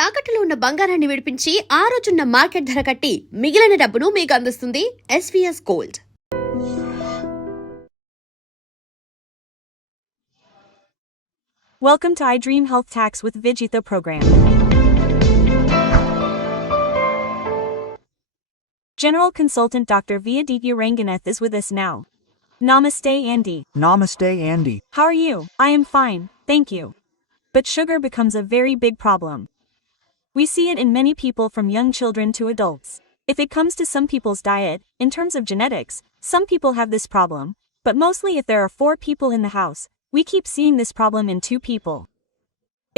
తాకట్టులో ఉన్న బంగారాన్ని విడిపించి ఆ రోజున్న మార్కెట్ ధర కట్టి మిగిలిన డబ్బును మీకు అందిస్తుంది SVS gold. Welcome to iDream Health Tax with Vijitha program. General Consultant Dr.Adithya Ranganeth is with us now. Namaste, Andy. Namaste, Andy. How are you? I am fine, thank you. But sugar becomes a very big problem. We see it in many people from young children to adults. If it comes to some people's diet, in terms of genetics, some people have this problem, but mostly if there are 4 people in the house, we keep seeing this problem in 2 people.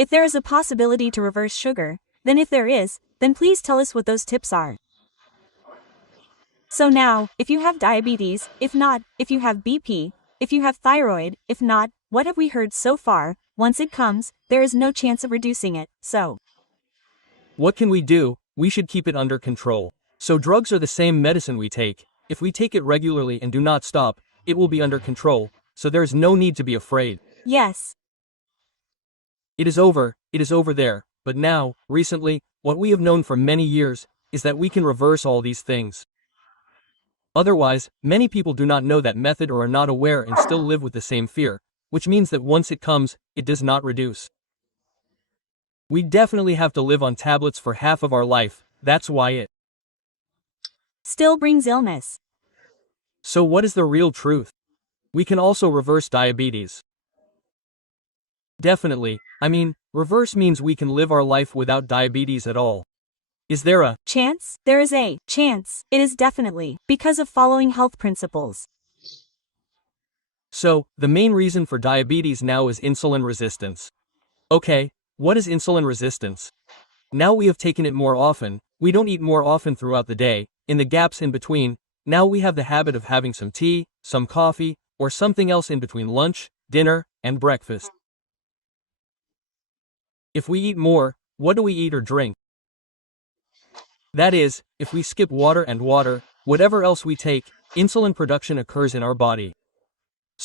If there is a possibility to reverse sugar, then if there is, then please tell us what those tips are. So now, if you have diabetes, if not, if you have BP, if you have thyroid, if not, what have we heard so far? Once it comes, there is no chance of reducing it, so. What can we do? We should keep it under control. So drugs are the same medicine we take. If we take it regularly and do not stop, it will be under control, so there is no need to be afraid. Yes. It is over there, but now, recently, what we have known for many years, is that we can reverse all these things. Otherwise, many people do not know that method or are not aware and still live with the same fear, which means that once it comes, it does not reduce. We definitely have to live on tablets for half of our life, that's why it Still brings illness. So what is the real truth? We can also reverse diabetes. Definitely, reverse means we can live our life without diabetes at all. Is there a chance? There is a chance. It is definitely, because of following health principles. So, the main reason for diabetes now is insulin resistance. Okay, what is insulin resistance? Now we have taken it more often, we don't eat more often throughout the day, in the gaps in between, now we have the habit of having some tea, some coffee, or something else in between lunch, dinner, and breakfast. If we eat more, what do we eat or drink? That is, if we skip water and water, whatever else we take, insulin production occurs in our body.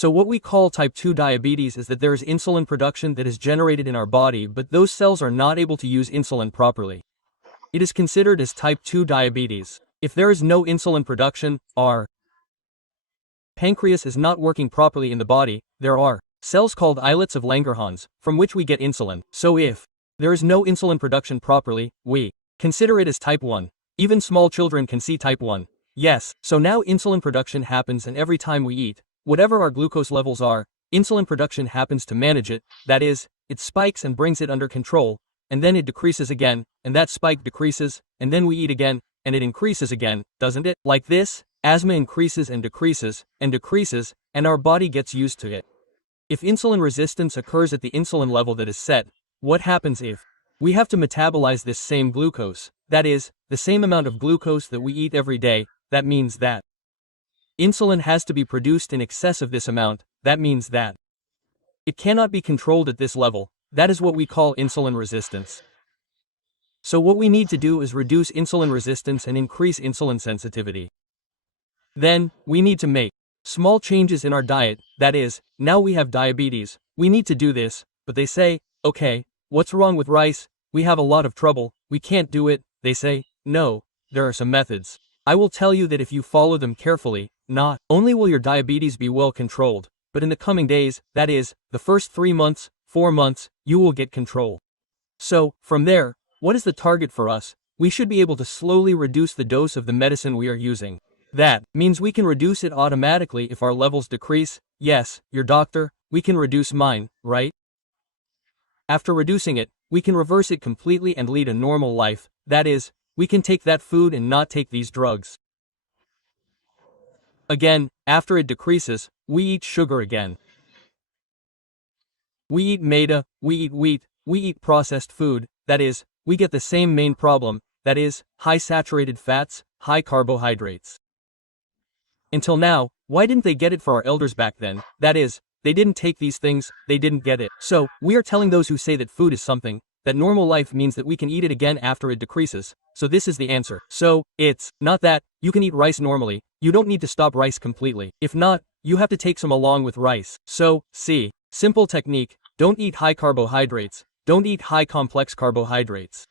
So what we call type 2 diabetes is that there is insulin production that is generated in our body, but those cells are not able to use insulin properly. It is considered as type 2 diabetes. If there is no insulin production, our pancreas is not working properly in the body, there are cells called islets of Langerhans, from which we get insulin. So if there is no insulin production properly, we consider it as type 1. Even small children can see type 1. Yes, so now insulin production happens, and every time we eat, whatever our glucose levels are, insulin production happens to manage it, that is, it spikes and brings it under control, and then it decreases again, and that spike decreases, and then we eat again, and it increases again, doesn't it? Like this, asthma increases and decreases, and our body gets used to it. If insulin resistance occurs at the insulin level that is set, what happens if we have to metabolize this same glucose, that is, the same amount of glucose that we eat every day? That means that insulin has to be produced in excess of this amount, that means that it cannot be controlled at this level, that is what we call insulin resistance. So what we need to do is reduce insulin resistance and increase insulin sensitivity. Then, we need to make small changes in our diet, that is, now we have diabetes, we need to do this, but they say, okay, what's wrong with rice? We have a lot of trouble, we can't do it. They say, no, there are some methods. I will tell you that if you follow them carefully, not only will your diabetes be well controlled, but in the coming days, that is, the first 3 months, 4 months, you will get control. So, from there, what is the target for us? We should be able to slowly reduce the dose of the medicine we are using. That means we can reduce it automatically if our levels decrease. Yes, your doctor, we can reduce mine, right? After reducing it, we can reverse it completely and lead a normal life, that is, we can take that food and not take these drugs. Again, after it decreases, we eat sugar again. We eat maida, we eat wheat, we eat processed food, that is, we get the same main problem, that is, high saturated fats, high carbohydrates. Until now, why didn't they get it for our elders back then? That is, they didn't take these things, they didn't get it. So, we are telling those who say that food is something, that normal life means that we can eat it again after it decreases. So this is the answer. So, it's not that you can eat rice normally, you don't need to stop rice completely. If not, you have to take some along with rice. So, see, simple technique, don't eat high carbohydrates, don't eat high complex carbohydrates.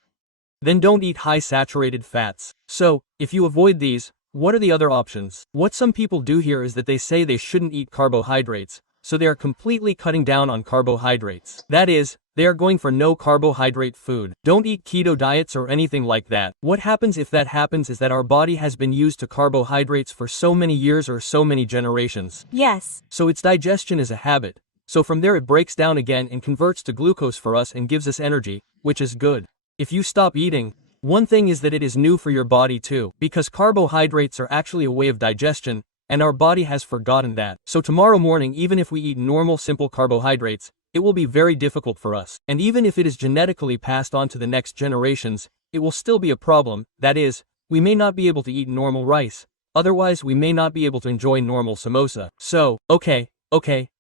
Then don't eat high saturated fats. So, if you avoid these, what are the other options? What some people do here is that they say they shouldn't eat carbohydrates, so they are completely cutting down on carbohydrates. That is, they are going for no carbohydrate food. Don't eat keto diets or anything like that. What happens if that happens is that our body has been used to carbohydrates for so many years or so many generations. Yes. So its digestion is a habit. So from there it breaks down again and converts to glucose for us and gives us energy, which is good. If you stop eating, one thing is that it is new for your body too, because carbohydrates are actually a way of digestion, and our body has forgotten that. So tomorrow morning, even if we eat normal simple carbohydrates, it will be very difficult for us. And even if it is genetically passed on to the next generations, it will still be a problem. That is, we may not be able to eat normal rice. Otherwise, we may not be able to enjoy normal samosa. So, okay,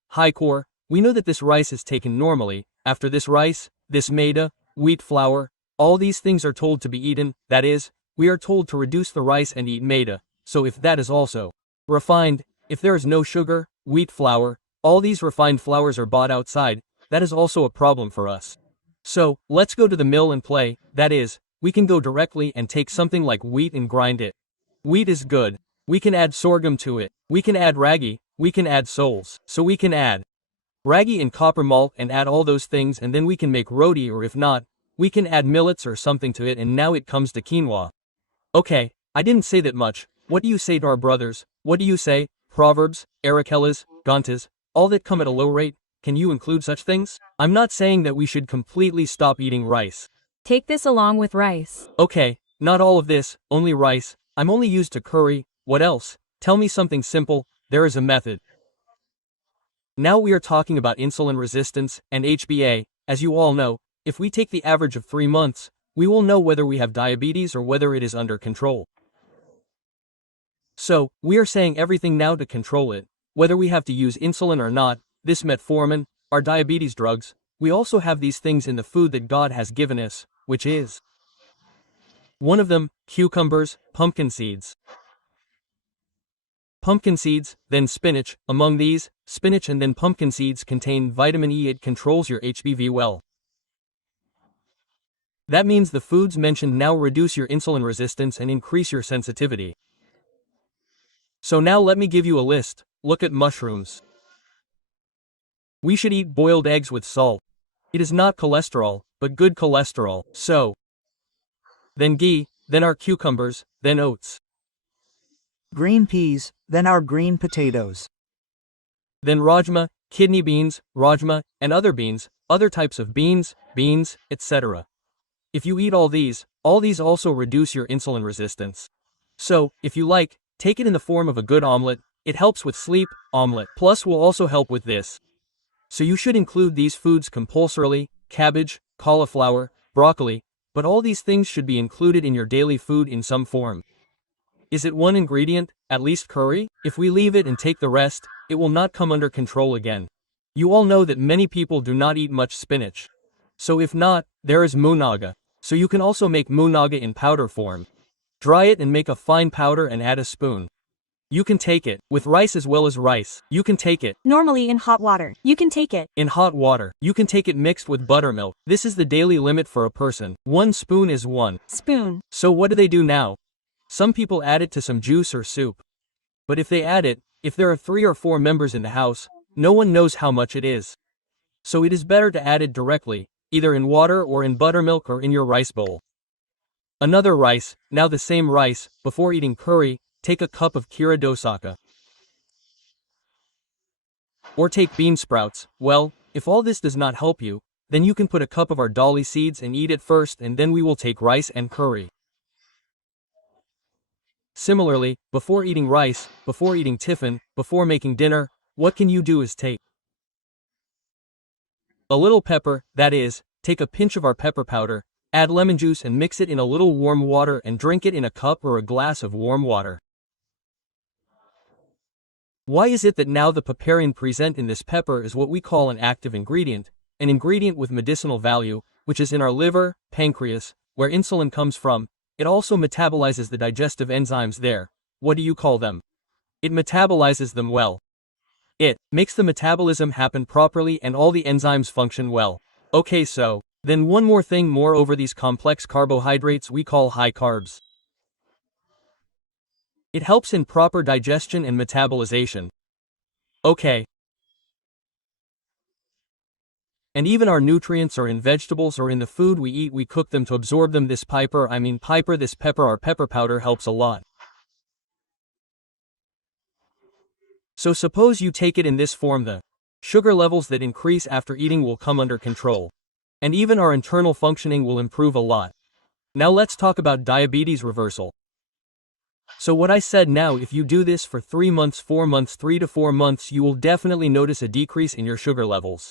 high core, we know that this rice is taken normally. After this rice, this maida, wheat flour, all these things are told to be eaten. That is, we are told to reduce the rice and eat maida. So if that is also refined, if there is no sugar, wheat flour, all these refined flours are bought outside, that is also a problem for us. So, let's go to the mill and play. That is, we can go directly and take something like wheat and grind it. Wheat is good. We can add sorghum to it. We can add ragi. We can add soles. So we can add ragi and copper malt and add all those things, and then we can make roti, or if not, we can add millets or something to it, and now it comes to quinoa. Okay, I didn't say that much. What do you say to our brothers? What do you say? Proverbs, Arakellas, Gantas, all that come at a low rate? Can you include such things? I'm not saying that we should completely stop eating rice. Take this along with rice. Okay, not all of this, only rice. I'm only used to curry. What else? Tell me something simple. There is a method. Now we are talking about insulin resistance and HbA. As you all know, if we take the average of 3 months, we will know whether we have diabetes or whether it is under control. So, we are saying everything now to control it, whether we have to use insulin or not, this metformin, our diabetes drugs. We also have these things in the food that God has given us, which is one of them, cucumbers, pumpkin seeds. Pumpkin seeds, then spinach. Among these, spinach and then pumpkin seeds contain vitamin E. It controls your HbV well. That means the foods mentioned now reduce your insulin resistance and increase your sensitivity. So now let me give you a list. Look at mushrooms. We should eat boiled eggs with salt. It is not cholesterol, but good cholesterol. So, then ghee, then our cucumbers, then oats. Green peas, then our green potatoes. Then rajma, kidney beans, rajma, and other beans, other types of beans, etc. If you eat all these also reduce your insulin resistance. So, if you like, take it in the form of a good omelet. It helps with sleep. Omelet plus will also help with this. So you should include these foods compulsorily: cabbage, cauliflower, broccoli, but all these things should be included in your daily food in some form. Is it one ingredient, at least curry? If we leave it and take the rest, it will not come under control again. You all know that many people do not eat much spinach. So if not, there is munaga. So you can also make munaga in powder form. Dry it and make a fine powder and add a spoon. You can take it with rice as well as rice. You can take it Normally in hot water. You can take it in hot water. You can take it mixed with buttermilk. This is the daily limit for a person. 1 spoon is 1 spoon. So what do they do now? Some people add it to some juice or soup. But if they add it, if there are 3 or 4 members in the house, no one knows how much it is. So it is better to add it directly, either in water or in buttermilk or in your rice bowl. Another rice, now the same rice, before eating curry, take a cup of kira dosaka. Or take bean sprouts. Well, if all this does not help you, then you can put a cup of our dolly seeds and eat it first, and then we will take rice and curry. Similarly, before eating rice, before eating tiffin, before making dinner, what can you do is take a little pepper, that is, take a pinch of our pepper powder, add lemon juice and mix it in a little warm water and drink it in a cup or a glass of warm water. Why is it that now the piperine present in this pepper is what we call an active ingredient, an ingredient with medicinal value, which is in our liver, pancreas, where insulin comes from? It also metabolizes the digestive enzymes there. What do you call them? It metabolizes them well. It makes the metabolism happen properly and all the enzymes function well. Okay, so Then one more thing more over these complex carbohydrates we call high carbs. It helps in proper digestion and metabolization. Okay. And even our nutrients are in vegetables or in the food we eat, we cook them to absorb them. This pepper our pepper powder helps a lot. So suppose you take it in this form, the sugar levels that increase after eating will come under control. And even our internal functioning will improve a lot. Now let's talk about diabetes reversal. So what I said now, if you do this for 3 months, 4 months, 3 to 4 months, you will definitely notice a decrease in your sugar levels.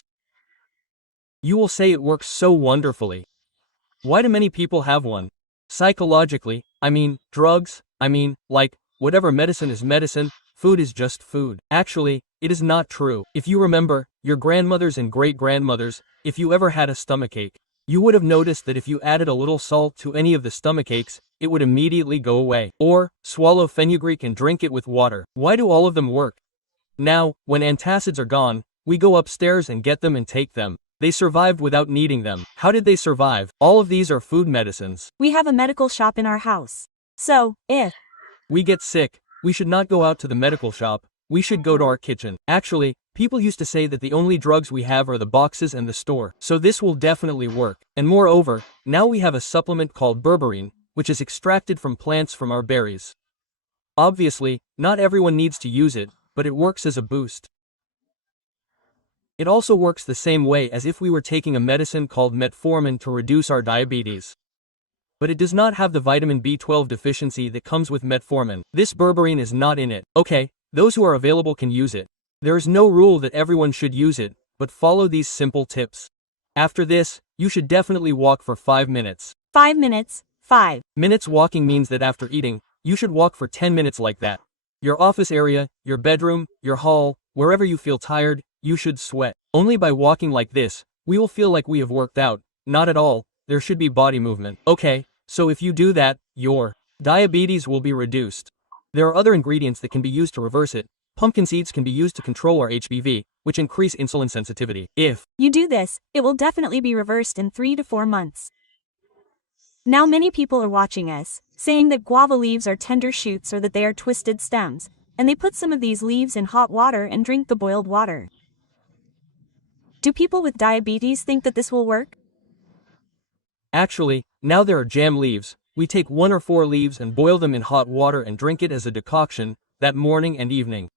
You will say it works so wonderfully. Why do many people have one? Psychologically, drugs, whatever medicine is medicine, food is just food. Actually, it is not true. If you remember, your grandmothers and great-grandmothers, if you ever had a stomachache, you would have noticed that if you added a little salt to any of the stomachaches, it would immediately go away. Or, swallow fenugreek and drink it with water. Why do all of them work? Now, when antacids are gone, we go upstairs and get them and take them. They survived without needing them. How did they survive? All of these are food medicines. We have a medical shop in our house. So, if we get sick, we should not go out to the medical shop, we should go to our kitchen. Actually, people used to say that the only drugs we have are the boxes and the store. So this will definitely work. And moreover, now we have a supplement called berberine, which is extracted from plants from our berries. Obviously, not everyone needs to use it, but it works as a boost. It also works the same way as if we were taking a medicine called metformin to reduce our diabetes. But it does not have the vitamin B12 deficiency that comes with metformin. This berberine is not in it. Okay, those who are available can use it. There is no rule that everyone should use it, but follow these simple tips. After this, you should definitely walk for 5 minutes. 5 minutes, 5 minutes walking means that after eating, you should walk for 10 minutes like that. Your office area, your bedroom, your hall, wherever you feel tired, you should sweat. Only by walking like this, we will feel like we have worked out. Not at all, there should be body movement. Okay, so if you do that, your diabetes will be reduced. There are other ingredients that can be used to reverse it. Pumpkin seeds can be used to control our HBV, which increase insulin sensitivity. If you do this, it will definitely be reversed in 3 to 4 months. Now many people are watching us, saying that guava leaves are tender shoots or that they are twisted stems, and they put some of these leaves in hot water and drink the boiled water. Do people with diabetes think that this will work? Actually, now there are jam leaves. We take 1 or 4 leaves and boil them in hot water and drink it as a decoction, that morning and evening.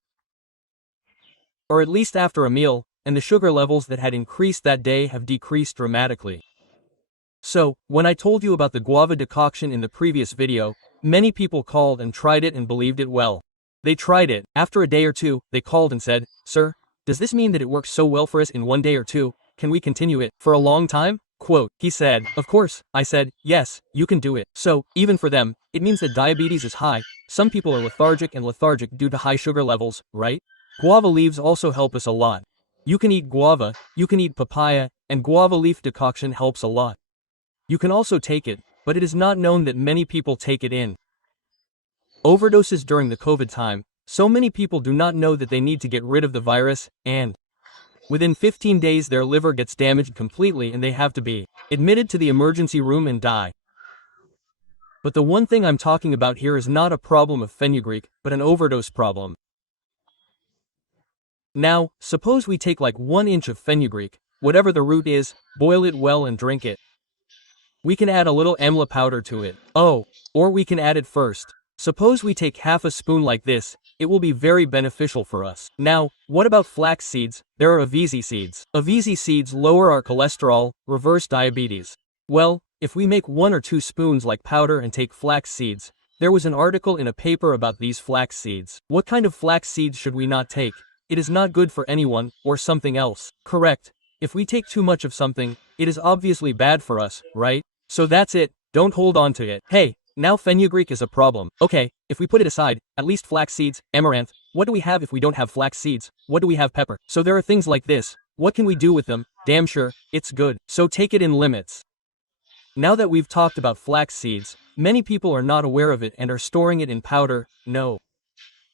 Or at least after a meal, and the sugar levels that had increased that day have decreased dramatically. So, when I told you about the guava decoction in the previous video, many people called and tried it and believed it well. They tried it. After a day or two, they called and said, "Sir, does this mean that it works so well for us in 1 day or 2? Can we continue it for a long time?" Quote, he said, "Of course." I said, "Yes, you can do it." So, even for them, it means that diabetes is high. Some people are lethargic due to high sugar levels, right? Guava leaves also help us a lot. You can eat guava, you can eat papaya, and guava leaf decoction helps a lot. You can also take it, but it is not known that many people take it in overdoses during the COVID time. So many people do not know that they need to get rid of the virus, and within 15 days their liver gets damaged completely and they have to be admitted to the emergency room and die. But the one thing I'm talking about here is not a problem of fenugreek, but an overdose problem. Now, suppose we take like 1 inch of fenugreek, whatever the root is, boil it well and drink it. We can add a little amla powder to it. Oh, or we can add it first. Suppose we take half a spoon like this, it will be very beneficial for us. Now, what about flax seeds? There are avesi seeds. Avesi seeds lower our cholesterol, reverse diabetes. Well, if we make 1 or 2 spoons like powder and take flax seeds, there was an article in a paper about these flax seeds. What kind of flax seeds should we not take? It is not good for anyone, or something else. Correct. If we take too much of something, it is obviously bad for us, right? So that's it, don't hold on to it. Hey, now fenugreek is a problem. Okay, if we put it aside, at least flax seeds, amaranth, what do we have if we don't have flax seeds? What do we have? Pepper. So there are things like this. What can we do with them? Damn sure, it's good. So take it in limits. Now that we've talked about flax seeds, many people are not aware of it and are storing it in powder. No.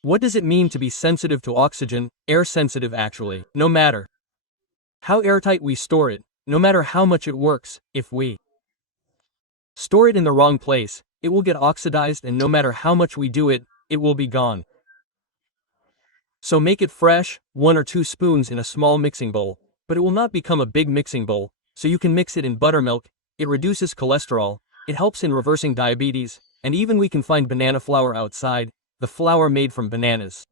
What does it mean to be sensitive to oxygen? Air sensitive actually. No matter how airtight we store it, no matter how much it works. If we store it in the wrong place, it will get oxidized, and no matter how much we do it, it will be gone. So make it fresh, 1 or 2 spoons in a small mixing bowl, but it will not become a big mixing bowl, so you can mix it in buttermilk. It reduces cholesterol, it helps in reversing diabetes, and even we can find banana flour outside, the flour made from bananas.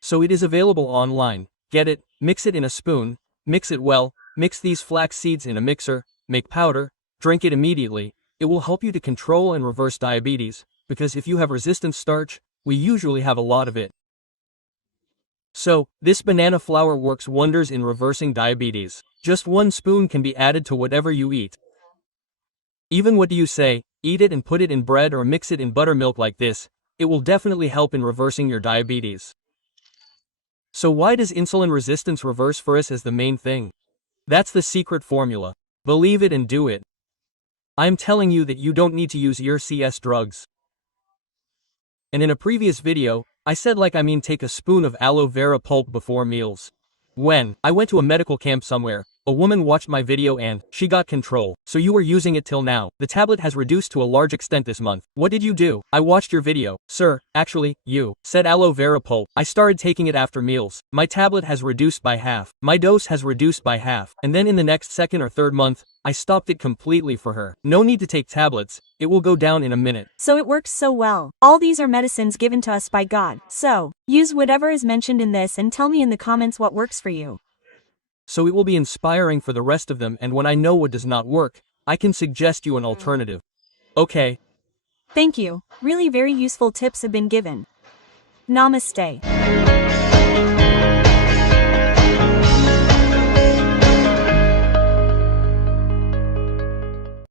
So it is available online. Get it, mix it in a spoon, mix it well, mix these flax seeds in a mixer, make powder, drink it immediately. It will help you to control and reverse diabetes, because if you have resistant starch, we usually have a lot of it. So, this banana flour works wonders in reversing diabetes. Just 1 spoon can be added to whatever you eat. Even what do you say, eat it and put it in bread or mix it in buttermilk like this, it will definitely help in reversing your diabetes. So why does insulin resistance reverse for us as the main thing? That's the secret formula. Believe it and do it. I'm telling you that you don't need to use your CS drugs. And in a previous video, I said take a spoon of aloe vera pulp before meals. When I went to a medical camp somewhere, a woman watched my video and she got control. So you are using it till now. The tablet has reduced to a large extent this month. What did you do? I watched your video. Sir, actually, you said aloe vera pulp. I started taking it after meals. My tablet has reduced by half. My dose has reduced by half. And then in the next 2nd or 3rd month, I stopped it completely for her. No need to take tablets. It will go down in a minute. So it works so well. All these are medicines given to us by God. So, use whatever is mentioned in this and tell me in the comments what works for you. So it will be inspiring for the rest of them, and when I know what does not work, I can suggest you an alternative. Okay. Thank you. Really very useful tips have been given. Namaste.